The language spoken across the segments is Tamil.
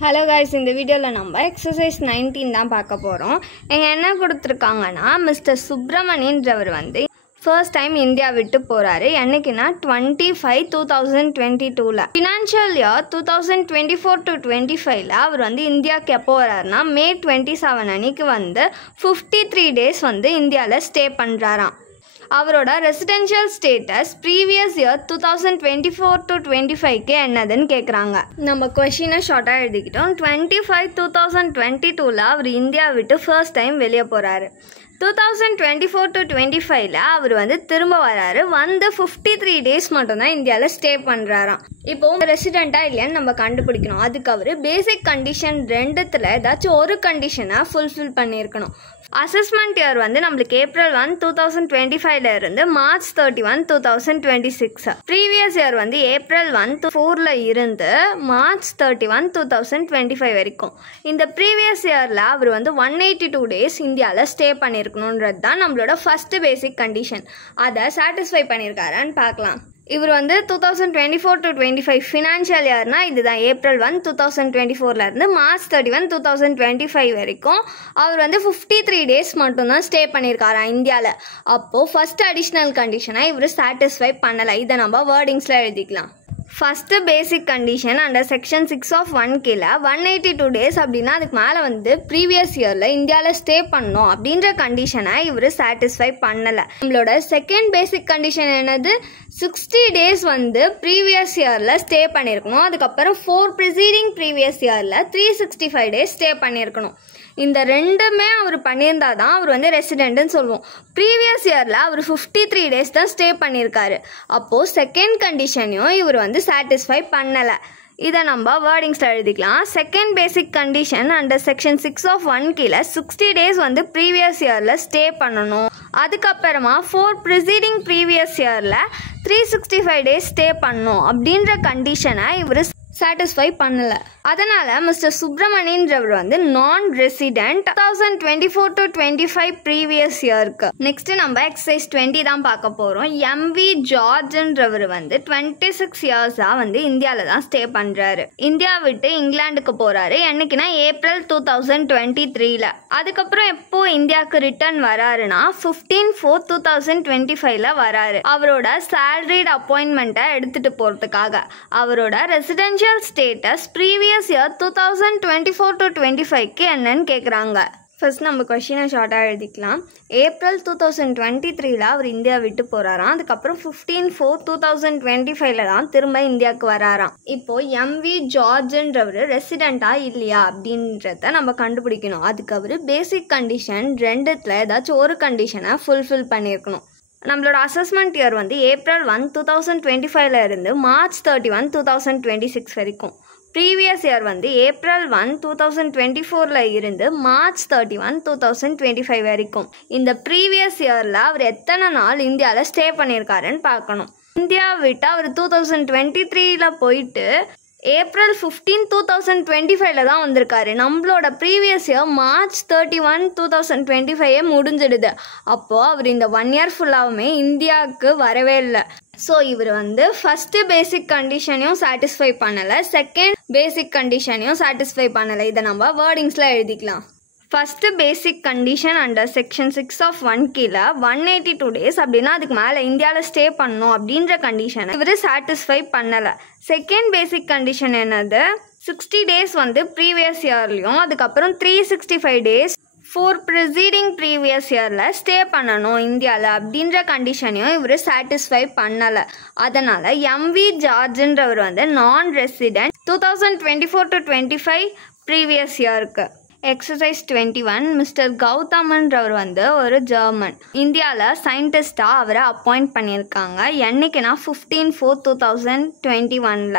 Hello guys, in the video நம்ம exercise 19 தான் பார்க்க போறோம். இங்க என்ன கொடுத்திருக்காங்கன்னா Mr. சுப்ரமணியன்றவர் வந்து first time இந்தியா விட்டு போறாரு. என்னைக்குனா 25/2022ல financial year 2024 to 25ல அவர் வந்து இந்தியாக்கு எப்போ வராருன்னா May 27 அன்னைக்கு வந்து 53 days வந்து இந்தியால ஸ்டே பண்றாராம். அவரோட residential status previous year 2024 to 25க்கு என்னதுன்னு கேட்குறாங்க. நம்ம கொஷினை ஷார்ட்டாக எழுதிக்கிட்டோம். 25/2022ல் அவர் இந்தியா விட்டு ஃபர்ஸ்ட் டைம் வெளியே போகிறாரு. 2024 to 25ல அவர் வந்து திரும்ப வராரு. வந்து 53 days மட்டும்தான் இந்தியாவில் ஸ்டே பண்ணுறாராம். இப்போ ரெசிடெண்ட்டாக இல்லையான்னு நம்ம கண்டுபிடிக்கணும். அதுக்கு அவர் பேசிக் கண்டிஷன் ரெண்டுத்தில் ஏதாச்சும் ஒரு கண்டிஷனை ஃபுல்ஃபில் பண்ணியிருக்கணும். அசஸ்மெண்ட் இயர் வந்து நம்மளுக்கு April 1, 2025ல இருந்து March 31, 2026. ப்ரீவியஸ் இயர் வந்து April 1 to 4ல இருந்து March 31, 2025 வரைக்கும். இந்த ப்ரீவியஸ் இயரில் அவர் வந்து 182 days இந்தியாவில் ஸ்டே பண்ணியிருக்கணுன்றது தான் நம்மளோட ஃபர்ஸ்ட் பேசிக் கண்டிஷன். அதை சாட்டிஸ்ஃபை பண்ணியிருக்காரான்னு பார்க்கலாம். இவர் வந்து 2024 to 25 ஃபினான்ஷியல் இயர்னா இதுதான் April 1, 2024ல இருந்து March 31, 2025 வரைக்கும் அவர் வந்து 53 days மட்டும்தான் ஸ்டே பண்ணியிருக்காரா இந்தியாவில். அப்போது ஃபர்ஸ்ட் அடிஷ்னல் கண்டிஷனை இவர் சாட்டிஸ்ஃபை பண்ணலை. இதை நம்ம வேர்டிங்ஸில் எழுதிக்கலாம். First basic condition under section 6 of 1 கீழே 182 days அப்படின்னா அதுக்கு மேலே வந்து ப்ரீவியஸ் இயரில் இந்தியாவில் ஸ்டே பண்ணோம் அப்படின்ற கண்டிஷனை இவர் சாட்டிஸ்ஃபை பண்ணலை. நம்மளோட செகண்ட் பேசிக் கண்டிஷன் என்னது, 60 days வந்து ப்ரீவியஸ் இயரில் ஸ்டே பண்ணியிருக்கணும். அதுக்கப்புறம் 4 preceding ப்ரீவியஸ் இயரில் 365 days ஸ்டே பண்ணியிருக்கணும். இந்த ரெண்டுமே அவர் பண்ணியிருந்தா தான் அவர் வந்து ரெசிடென்ட்னு சொல்லுவோம். ப்ரீவியஸ் இயரில் அவர் 53 days தான் ஸ்டே பண்ணியிருக்காரு. அப்போது செகண்ட் கண்டிஷனையும் இவர் வந்து சாட்டிஸ்ஃபை பண்ணலை. இதை நம்ம வேர்டிங்ஸில் எழுதிக்கலாம். Second basic condition under section 6 of 1 கீழே 60 days வந்து ப்ரீவியஸ் இயரில் ஸ்டே பண்ணணும். அதுக்கப்புறமா 4 preceding ப்ரீவியஸ் இயரில் 365 days ஸ்டே பண்ணணும் அப்படின்ற கண்டிஷனை இவர் சாட்டிஸ்ஃபை பண்ணலை. அதனால் மிஸ்டர் சுப்ரமணியன்றவர் வந்து நான் ரெசிடென்ட் 2024 to 25 ப்ரீவியஸ் இயருக்கு. நெக்ஸ்ட் நம்ம எக்ஸசைஸ் 20 தான் பார்க்க போகிறோம். MV ஜார்ஜ்ன்றவர் வந்து 26 இயர்ஸாக வந்து இந்தியாவில் தான் ஸ்டே பண்ணுறாரு. இந்தியா விட்டு இங்கிலாந்துக்கு போகிறாரு. என்னைக்குன்னா April 2023ல. அதுக்கப்புறம் எப்போ இந்தியாவுக்கு ரிட்டர்ன் வராருன்னா 15/4/2025ல வராரு. அவரோட சேலரிட் அப்பாயின்மெண்ட்டை எடுத்துகிட்டு போகிறதுக்காக. அவரோட residential status previous year 2024 to 25க்கு என்னன்னு கேட்குறாங்க. ஃபர்ஸ்ட் நம்ம கொஷினை ஷார்ட்டாக எழுதிக்கலாம். April 2023ல அவர் இந்தியா விட்டு போகிறாராம். அதுக்கப்புறம் 15/4/2025ல தான் திரும்ப இந்தியாவுக்கு வராராம். இப்போது MV ஜார்ஜ்ன்றவர் ரெசிடெண்ட்டாக இல்லையா அப்படின்றத நம்ம கண்டுபிடிக்கணும். அதுக்கு அவர் பேசிக் கண்டிஷன் ரெண்டுத்தில் ஏதாச்சும் ஒரு கண்டிஷனை ஃபுல்ஃபில் பண்ணியிருக்கணும். நம்மளோட அசஸ்மெண்ட் இயர் வந்து April 1, 2025ல இருந்து March 31, 2026 வரைக்கும். ப்ரீவியஸ் இயர் வந்து April 1, 2024ல இருந்து March 31, 2025 வரைக்கும். இந்த ப்ரீவியஸ் இயரில் அவர் எத்தனை நாள் இந்தியாவில் ஸ்டே பண்ணியிருக்காருன்னு பார்க்கணும். இந்தியா விட்டு அவர் 2023ல போயிட்டு April 15, 2025ல தான் வந்திருக்காரு. நம்மளோட ப்ரீவியஸ் இயர் March 31, 2025 முடிஞ்சிடுது. அப்போது அவர் இந்த 1 year ஃபுல்லாகவுமே இந்தியாவுக்கு வரவே இல்லை. ஸோ இவர் வந்து ஃபஸ்ட்டு பேசிக் கண்டிஷனையும் சாட்டிஸ்ஃபை பண்ணலை, செகண்ட் பேசிக் கண்டிஷனையும் சாட்டிஸ்ஃபை பண்ணலை. இதை நம்ம வேர்டிங்ஸில் எழுதிக்கலாம். First basic condition under section 6 of 1 கீழே 182 days அப்படின்னா அதுக்கு மேலே இந்தியாவில் ஸ்டே பண்ணணும் அப்படின்ற கண்டிஷனை இவர் சாட்டிஸ்ஃபை பண்ணலை. செகண்ட் பேசிக் கண்டிஷன் என்னது, 60 days வந்து ப்ரீவியஸ் இயர்லையும் அதுக்கப்புறம் 365 days 4 preceding ப்ரீவியஸ் இயரில் ஸ்டே பண்ணணும் இந்தியாவில் அப்படின்ற கண்டிஷனையும் இவர் சாட்டிஸ்ஃபை பண்ணலை. அதனால் MV ஜார்ஜ்ன்றவர் வந்து நான் ரெசிடென்ட் 2024 to 25 ப்ரீவியஸ் இயருக்கு. எக்ஸசைஸ் 21. மிஸ்டர் கௌதமன்றவர் வந்து ஒரு ஜெர்மன். இந்தியாவில் சயின்டிஸ்டாக அவரை அப்பாயிண்ட் பண்ணியிருக்காங்க. என்னைக்குன்னா 15/4/2021ல.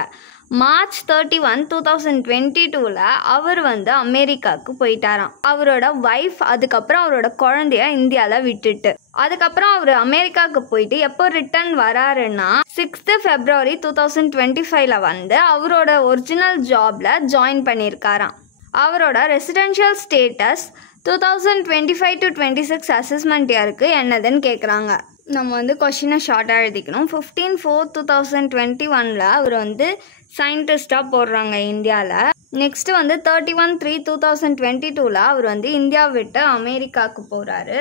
March 31, 2022ல அவர் வந்து அமெரிக்காவுக்கு போயிட்டாராம். அவரோட ஒய்ஃப் அதுக்கப்புறம் அவரோட குழந்தைய இந்தியாவில் விட்டுட்டு. அதுக்கப்புறம் அவர் அமெரிக்காவுக்கு போயிட்டு எப்போ ரிட்டர்ன் வராருன்னா 6th February 2025ல வந்து அவரோட ஒரிஜினல் ஜாபில் ஜாயின் பண்ணியிருக்காராம். அவரோட ரெசிடென்ஷியல் ஸ்டேட்டஸ் 2025 to 26 அசஸ்மெண்ட் இயருக்கு என்னதுன்னு கேட்குறாங்க. நம்ம வந்து கொஷினை ஷார்ட்டாக எழுதிக்கணும். 15/4/2021ல அவர் வந்து சயின்டிஸ்டாக போடுறாங்க இந்தியாவில். நெக்ஸ்ட்டு வந்து 31/3/2022 அவர் வந்து இந்தியா விட்டு அமெரிக்காவுக்கு போகிறாரு.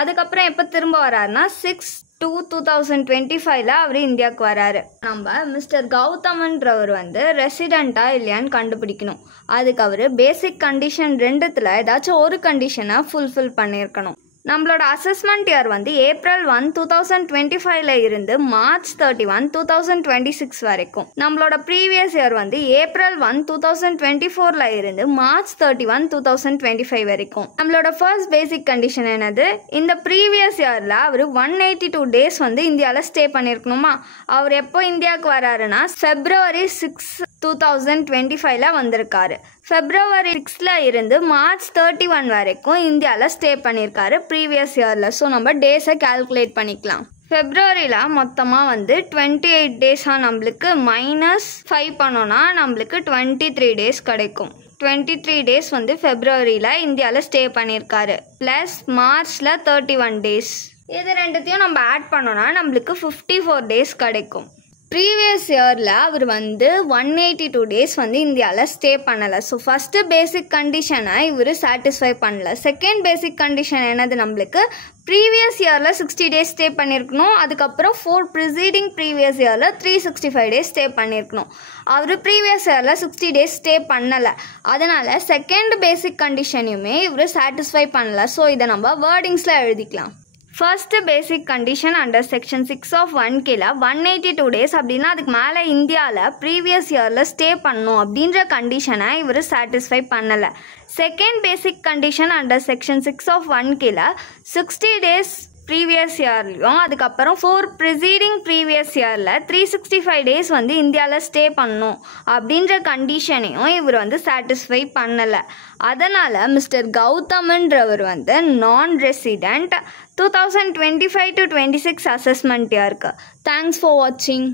அதுக்கப்புறம் எப்போ திரும்ப வராருன்னா 6/2/2025 அவர் இந்தியாவுக்கு வராரு. நம்ம மிஸ்டர் கௌதமன்றவர் வந்து ரெசிடெண்ட்டாக இல்லையான்னு கண்டுபிடிக்கணும். அதுக்கு அவர் பேசிக் கண்டிஷன் 2ல் ஏதாச்சும் ஒரு கண்டிஷனை ஃபுல்ஃபில் பண்ணியிருக்கணும். நம்மளோட அசஸ்மெண்ட் இயர் வந்து April 1, 2025 இருந்து March 31, 2026 வரைக்கும். நம்மளோட ப்ரீவியஸ் இயர் வந்து April 1, 2024 இருந்து March 31, 2025 வரைக்கும். நம்மளோட ஃபர்ஸ்ட் பேசிக் கண்டிஷன் என்னது? இந்த ப்ரீவியஸ் இயரில் அவர் 182 டேஸ் வந்து இந்தியாவில் ஸ்டே பண்ணியிருக்கணுமா? அவர் எப்போ இந்தியாவுக்கு வராருன்னா February 6, 2025 வந்திருக்காரு. February 6 இருந்து March 31 வரைக்கும் இந்தியாவில் ஸ்டே பண்ணியிருக்காரு ப்ரீவியஸ் இயரில். ஸோ நம்ம டேஸை கால்குலேட் பண்ணிக்கலாம். ஃபெப்ரவரியில் மொத்தமாக வந்து 28 டேஸாக நம்மளுக்கு -5 பண்ணோன்னா நம்மளுக்கு 23 டேஸ் கிடைக்கும். 23 டேஸ் வந்து ஃபெப்ரவரியில் இந்தியாவில் ஸ்டே பண்ணியிருக்காரு. ப்ளஸ் மார்ச்சில் 31 டேஸ். இது ரெண்டுத்தையும் நம்ம ஆட் பண்ணோன்னா நம்மளுக்கு 54 டேஸ் கிடைக்கும். ப்ரீவியஸ் இயரில் அவர் வந்து 182 டேஸ் வந்து இந்தியாவில் ஸ்டே பண்ணலை. ஸோ ஃபஸ்ட்டு பேசிக் கண்டிஷனை இவர் சாட்டிஸ்ஃபை பண்ணல. செகண்ட் பேசிக் கண்டிஷன் என்னது? நம்மளுக்கு ப்ரீவியஸ் இயரில் 60 டேஸ் ஸ்டே பண்ணியிருக்கணும். அதுக்கப்புறம் 4 ப்ரிசீடிங் ப்ரீவியஸ் இயரில் 365 டேஸ் ஸ்டே பண்ணியிருக்கணும். அவர் ப்ரீவியஸ் இயரில் 60 டேஸ் ஸ்டே பண்ணலை. அதனால் செகண்ட் பேசிக் கண்டிஷனையுமே இவர் சாட்டிஸ்ஃபை பண்ணலை. ஸோ இதை நம்ம வேர்டிங்ஸில் எழுதிக்கலாம். First basic condition under section 6 of 1Kல 182 days அப்படின்னா அதுக்கு மேலே இந்தியாவில் ப்ரீவியஸ் இயரில் ஸ்டே பண்ணணும் அப்படின்ற கண்டிஷனை இவர் சாட்டிஸ்ஃபை பண்ணலை. Second basic condition under section 6 of 1Kல 60 டேஸ் ப்ரீவியஸ் இயர்லையும் அதுக்கப்புறம் 4 ப்ரிசீடிங் ப்ரீவியஸ் இயரில் 365 டேஸ் வந்து இந்தியாவில் ஸ்டே பண்ணணும் அப்படின்ற கண்டிஷனையும் இவர் வந்து சாட்டிஸ்ஃபை பண்ணலை. அதனால் மிஸ்டர் கௌதமன்றவர் வந்து நான் ரெசிடெண்ட் 2025 to 26 அசஸ்மெண்ட் இயருக்கு. தேங்க்ஸ் ஃபார் வாட்சிங்.